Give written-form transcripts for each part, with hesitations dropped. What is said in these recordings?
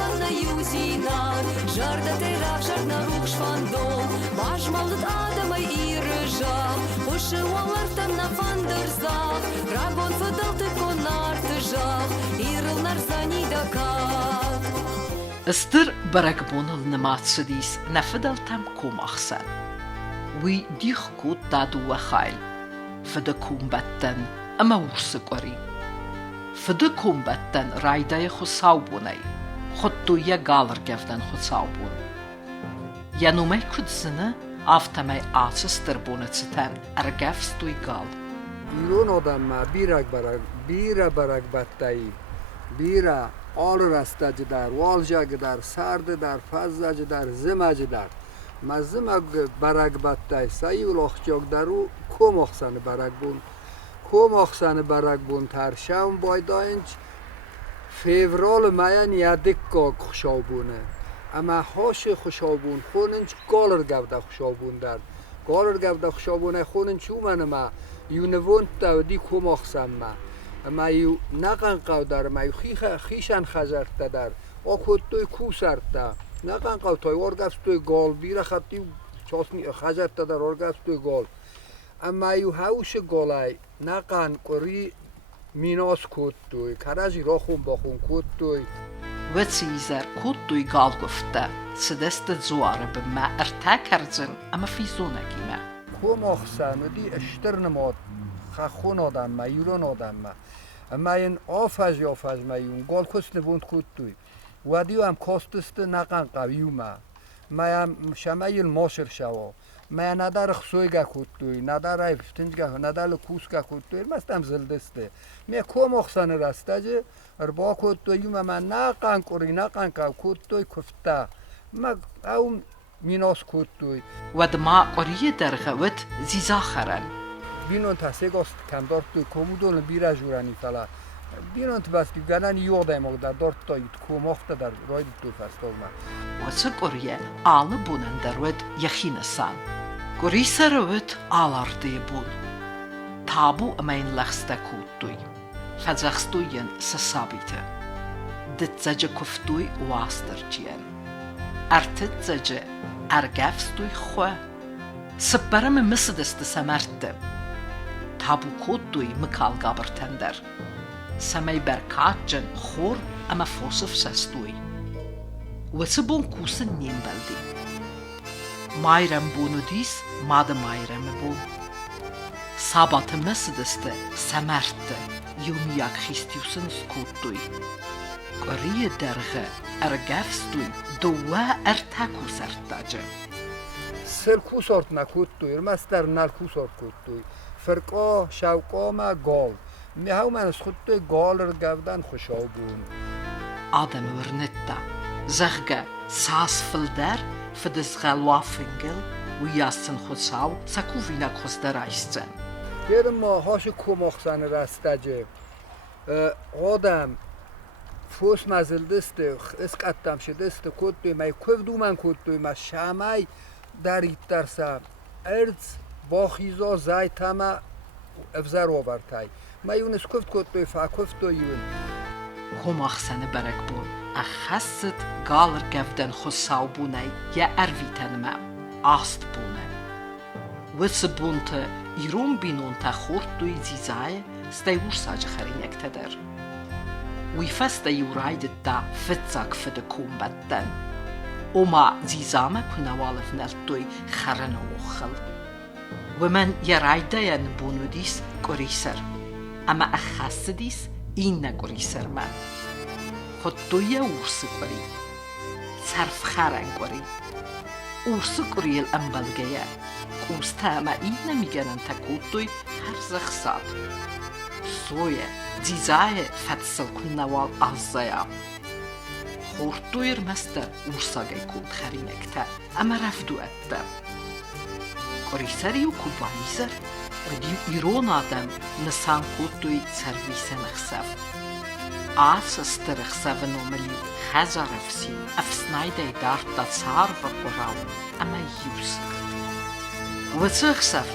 Охана юзинар, жарда терав, жарна рух швандон, бажмалыт адамай ирыжа, уши уалартан на фандерзах, рагон фыдалты конартыжах, ирылнар занидакат. Ystr byrragbonol na matsydis na fydal tam cwmachsan. Wy dich gwt dadw a chael. Fyda cwmbetten yma wrs y gwari. Fyda cwmbetten raidau y chwsawbwnau. Chodwy a galar gefdan chwsawbwn. Yanw mai cwdsyna afta mai at ystrbwn y tyten ar gefs dwy gal. ایران آدم ما بیرا برگ بطایی بیرا آل رسته در والجا در سرد در فضل در زمج در مزمگ برگ بطایی سایی و لخجاگ در رو کم اخسان برگ بون ترشم باید اینج فیورال ماین یادک خوشابونه اما هاش خوشابون خوننج گالر گفته خوشابون در گالر گفته خوشابونه خوننج چومن ما یونوون تودی کم اخسان ما یو نقن قو در ما یو خیشن خزرت در آکود توی کو سرت نقن قو توی ارگفت توی گال بیره خطی چاسنی خزرت در ارگفت توی گال اما یو هاوش گالای نقن قری میناس کود توی کرازی را خون با خون کود توی و چیزر کود توی گال گفته سدست زواره به ما ارتا کردن اما فیزونگی ما کم اخسان دی اشتر نماد خون آدم ما یوران آدم ما این آفز ما یون گال کس نبوند کود توی و دیو هم کاستست نقن قویو ما هم شمایل ماشر شوا ما ندار خسوی گه کود توی ندار ایفتنج گه ندار کوس گه کود توی مستم زلدسته می کم اخسان رسته جه اربا کود توی ما نقن کری نقن که کود توی کفته ما او میناس کود توی و دما قریه درغوت زیزاخرن بینون تاسیگاست کمدار توی کمودون بیره جورانی فلا بینون تو بس که گرن یاد ایماغ در دارت تایید کماخته در راید توی فستاغ ما و چه قریه آل بونن درود یخینسان قری سروت آلارده بون تابو امین لخسته کود توی فزخستوین سسابیته دت زجه کفتوی واستر جین ارتد زجه ارگفستوی خواه سپرم مسدست سمرته تابو کود توی مکال گابرتندر سمی برکات جن خور اما فوسف سستوی و سبون کوسن نیم بلدی مایرم بونو دیس ماده مایرم بون سابات مسدسته سمرته یومیاک خیستیوسن سکود توی قریه درغه ارگفستوی دوه ارتاکو سرتاجه سرکو سارت نکود توی مستر نرکو سارت کود توی فرقا شوقا ما گال می هاو من از خود توی گال رو گفتن خوشابون آدم ورنتا زغگه ساس فلدر فدز غلوافنگل و یاستن خودساو سکو وینک خسته رایستن برم ما هاش کم اخسان رسته جه آدم فوس مزل دسته اسک اتم شدسته کود توی ما کف دومن کود توی ما شمای دارید درسا ارز با خیزا زای تما افزار آورتای ما یون اسکفت کود توی فاکفت توی یون هم اخسن برک بون اخست گالر گفدن خساو بونه یا ارویتن ما آست بونه و سبونت ایرون بینون تا خورد توی زیزای ستایور ساج خرینک تدر وی فست یوراید دا فتزاک فده کون بدن وما زیزامه کنوالف نلتوی خرن وخل و من یرايده ینبونو دیس قریسر اما اخست دیس این نقریسر من خود دوی ورس قری صرف خرن قری ورس قری الانبلگه کوسته اما این نمیگنن تکود دوی هر زخصاد سویه زیزای فتسل کنوال آزایا خورتویر مسته ورساگه کود خرینکته اما رفدو اته قریسری و کوبانیسر و دیو ایرون آدم نسان کودوی سرویس نخسف آس استرخسف نوملی خزا رفسین افسنایده دارت دا سار و قراو اما یوسخت و سخسف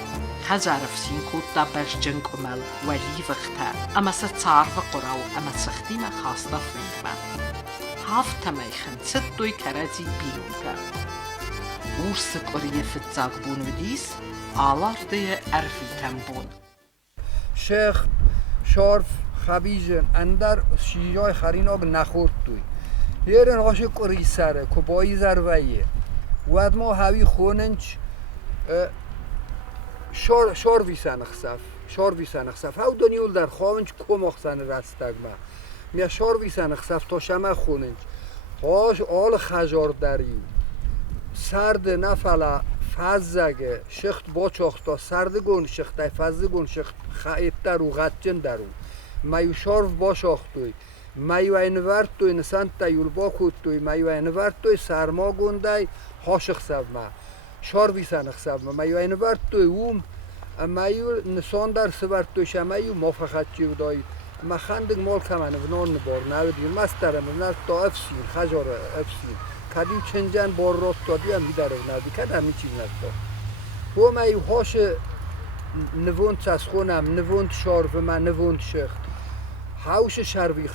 خزا رفسین کود دا بش جنگ امل ولی وقتا اما سار و قراو اما سختی ما خاستا فیلمه هفت میخن ست دوی کرزی بیرون که ورس قریه فتزاق بون و دیس آلارده عرفی تنبون شیخ شارف خبیجن اندر شیجای خریناگ نخورد توی یرن هاش قری سره که بایی زرویه ود ما هاوی خوننچ شار ویسن اخصف هاو دنیول در خواهنچ کم اخصن رستگ ما میا شار ویسن اخصف تا شمه خوننچ هاش آل خجار داری سرد نفلا فزگه شخت با چاختا سرد گون شخت فزد گون شخت خیت درو غتجن درو مایو شارف باش آختوی مایو اینورد توی نسند تایول با خود توی مایو اینورد توی سرما گوندای هاشخ سب ما شار بیسن اخسب ما مایو اینورد توی اوم مایو نسان در سبرد توی شمایو موفقت چیو دایی ما خندگ مال کمانه ونان نبار نودیم مسترم نه تا افسین خجار افسین کدیو چنجن بار راست دادی هم میداره ندی کد همین چیز نستا و مایو هاش نووند چسخونم نووند شارف من نووند شخت هاوش شروی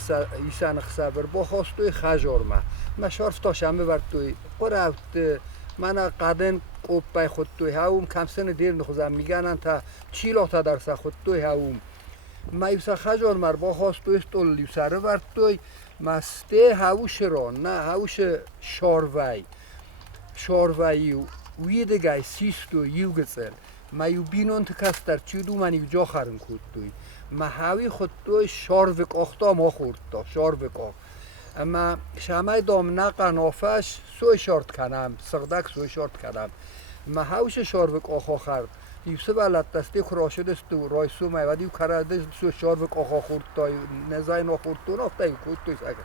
ایسان خسابر با خواستوی خجار ما شارف تاشمه ورد توی قرفت من قدن قوب بای خود توی هاوم کم سن دیر نخوزم میگنن تا چیلا تا درس خود توی هاوم ما ایسا خجار مر با خواستوی استول لیوسره ورد توی مسته هاوش را نه هاوش شاروی ویدگای سیستو یوگسل ما یو بینون تکستر چیدو من یو جا خرن خود توی ما هاوی خود توی شاروک آختا ما خورد تا شاروک آخ اما شمای دام نقا نافش سوی شارت کنم سغدک سوی شارت کنم ما هاوش شاروک آخ آخر یوسف علت دسته خراشد است و رای سو می ودیو کرده سو شاروک آخ خورد تا نزای نخورد تو نافته یو خود توی سگه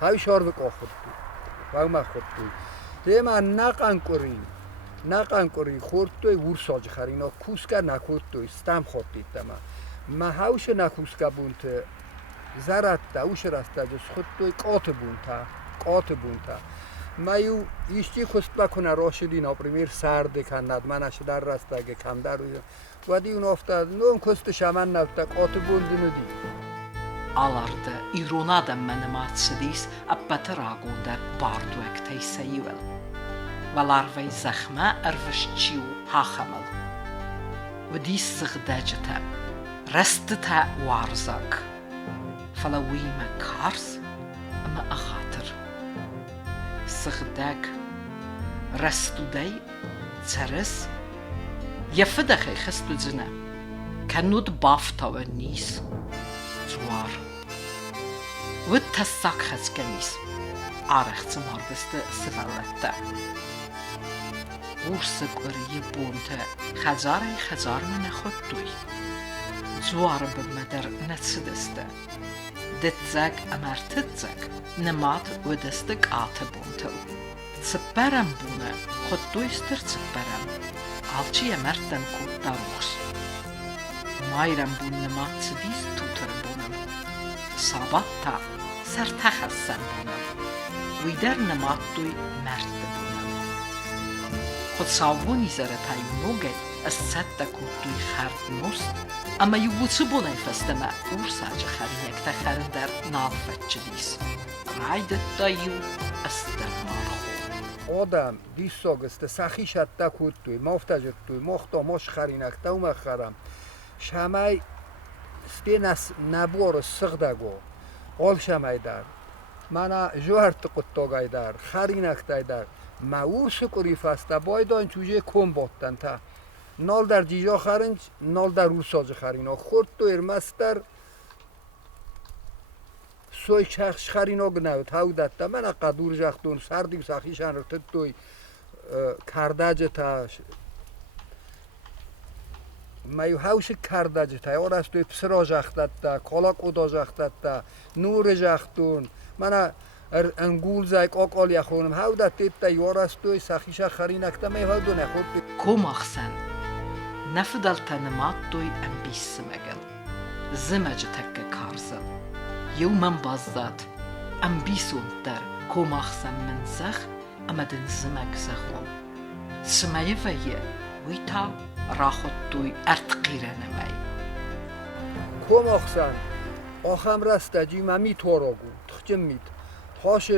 هاوی شاروک آخ خورد توی و ما خورد توی ده من نقن کری خورد توی ورساج خرینا کوسکر نکورد توی ستم خورد دیدم ما هاوش نکوسکر بونته زرد تا اوش رسته جز خود توی قات بونتا ما یو ایشتی خست بکنه راشدین آپریمیر سرده کند منش در رسته گه کم در روی و دیون افتاد نون کست شمن نفته قات بوندینو دی Alarda ironada menemaatsidis appater agunder barduek teiseivel. Valarvei zachma ervishchiu hachamel. وديس سغداجتا رستتا وارزاك فلويما كارس اما اخاطر سغداك رستو داي تسرس يفدخي خستو زنا كنود بافتا ونيس زوار وتساك خسكنيس عارخ تماردست سفلتا ورسك وريه بونتا خزار من خود دوی زوار بمدر نتسدسته دتزاك امر تتزاك نمات ودستك آت بونتو تسبرم بونه خود دویستر تسبرم alçı emerten kod darox مایرم بون نمات سدیس توتر بونم ساباتا سرتخصن بونم ویدر نمات دوی مرد بونم خود ساوونی زرتای نوگه از ستا کود دوی خرد نوست اما یووچه بونه فستمه اورساج خرینک تخرن در نالفت جدیس رایدت دایو استر مارخو آدم دیس ساگسته سخی شد کود توی مافتجت توی مختا ماش خرینک تا اومه خرم شمای ستی نبوار سغدگو آل شمای در من جوهرت قطاگای در خرینک تای در ماور سکری فسته بایدان چوجه کم باتن تا نال در جیجا خرنج نال در روساج خرینا خورد تو ارمستر سوی چخش خرینا گناوت هاو دتا من قدور جختون سردی سخیشن رو تد توی کردج تا مایو هاوش کردج تا یار است توی پسرا جختت تا کالا قدا جختت تا نور جختون من انگول زایک آقال یخونم هاو دتا تا یار است توی سخیش خرینک تا می هاو دونه خورد كوماخسن نفدل تنمات دوي أمبيس مجل زمج تك كارزل يومن بازداد أمبيسون در كوماخسن من زخ أمدن زمج زخون سماي فيه ويتا راخد دوي أرتقيرن ماي كوماخسن آخم رسته جی ممی توراگو تخجم مید هاش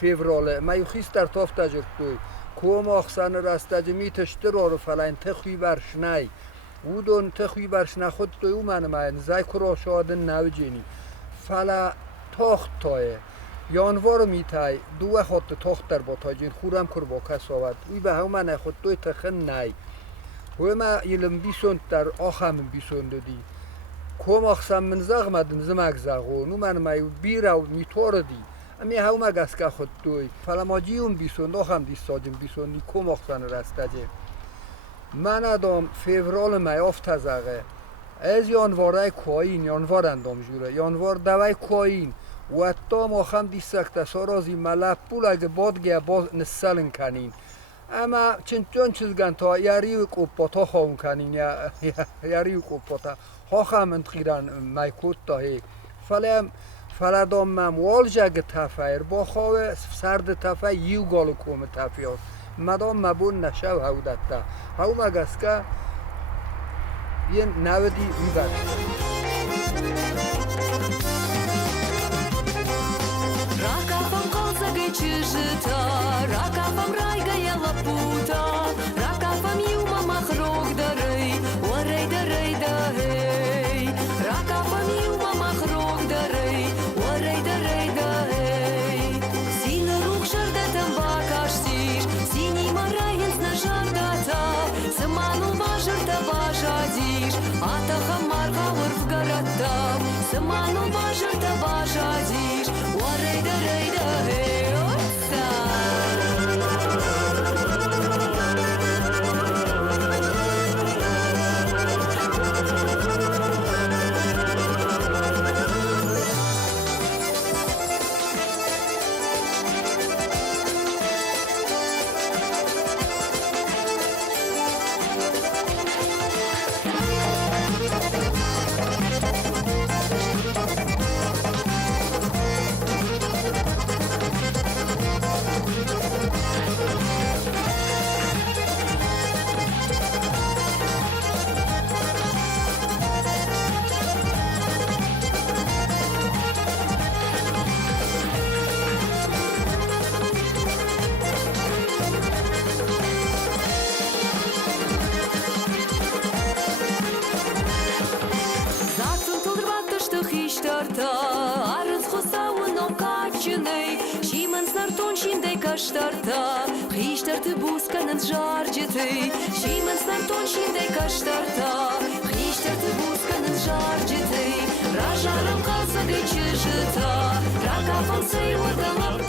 فیوراله ما یخیست در تافت جرتوی کوم آخسان راستاج میتشتر رو فلان تخوی برشنای او دون تخوی برشنا خود توی او من ماین زای کرا شادن نوجینی فلا تاخت تایه یانوار میتای دو خود تاخت در باتاجین خورم کر با کس آورد اوی به هم من خود توی تخن نای و ما یلم بیسوند در آخم بیسوند دی کوم آخسان من زغمدن زمک زغون او من مای بیرا میتور دی امی هم مگس که خود توی فلا ما جیون بیسوند آخم دی ساجم بیسوندی کوم آخسان راستاجه من ادام فیورال مای آفت زغه از یانواره کوین یانوار اندام جوره یانوار دوای کوین و اتا ما خم دی سکت سارازی ملپ پول اگه باد گه باز نسلن کنین اما چون چیزگن تا یاری و قبطا خواهون کنین یاری و قبطا ها خم انتخیرن میکوت تا هی فلدام مموال جگ تفایر با خواه سرد تفا یو گالو کوم تفیاست مدام مبون نشو هودتا هاو مگس که یه نودی میبرد Ракапам колзагай чижита, ракапам райгая лапута, ракапам юма махрок дарей, орей дарей дahey. Ракапам юма махрок дарей, орей дарей dahey. Сина рух жардатам бакаштиш, синий мараенс на жардата, саману важарта важадиш, атаха марга урв гараттам, саману важарта важадиш. Хиштарты бусканын жаржеты, шимэн снартон шиндей каштарта. Хиштарты бусканын жаржеты, ражарам қалсагай чыжыта, ракафан сей ордалап